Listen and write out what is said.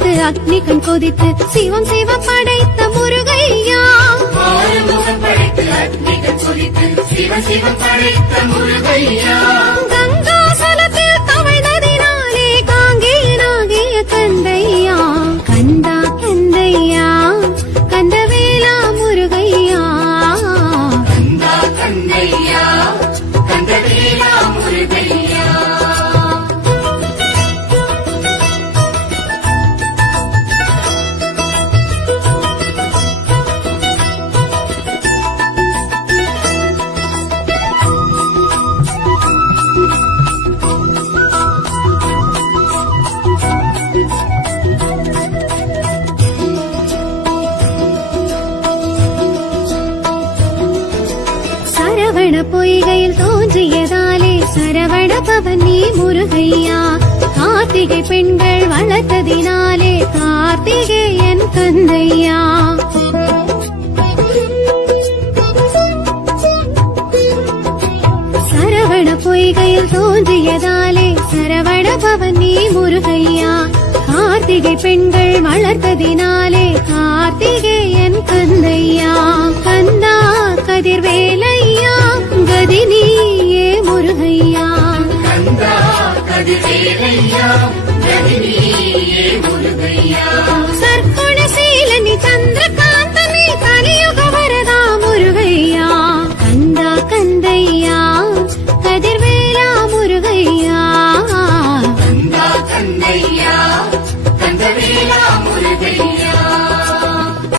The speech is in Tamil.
படைத்து அக்னி கண் கொதித்து சிவம் சிவம் படைத்த முருகையா. ஆறுமுகம் படைத்து அக்னி கண் கொதித்து சிவம் சிவம் படைத்த முருகையா. கங்கா சலத்தில் தவழ்ந்ததினாலே காங்கேயனாகிய கந்தையா. கந்தா கந்தையா கந்தவேலா முருகையா. கந்தா கந்தையா கந்தவேலா முருகையா. சரவண பொய்கையில் தோன்றியதாலே சரவண பவன் நீ முருகையா. கார்த்திகை பெண்கள் வளர்த்ததினாலே கார்த்திகேயன் கந்தையா. சரவண பொய்கையில் தோன்றியதாலே சரவண பவன் நீ முருகையா. கார்த்திகை பெண்கள் வளர்த்ததினாலே கார்த்திகேயன் கந்தையா. கந்தா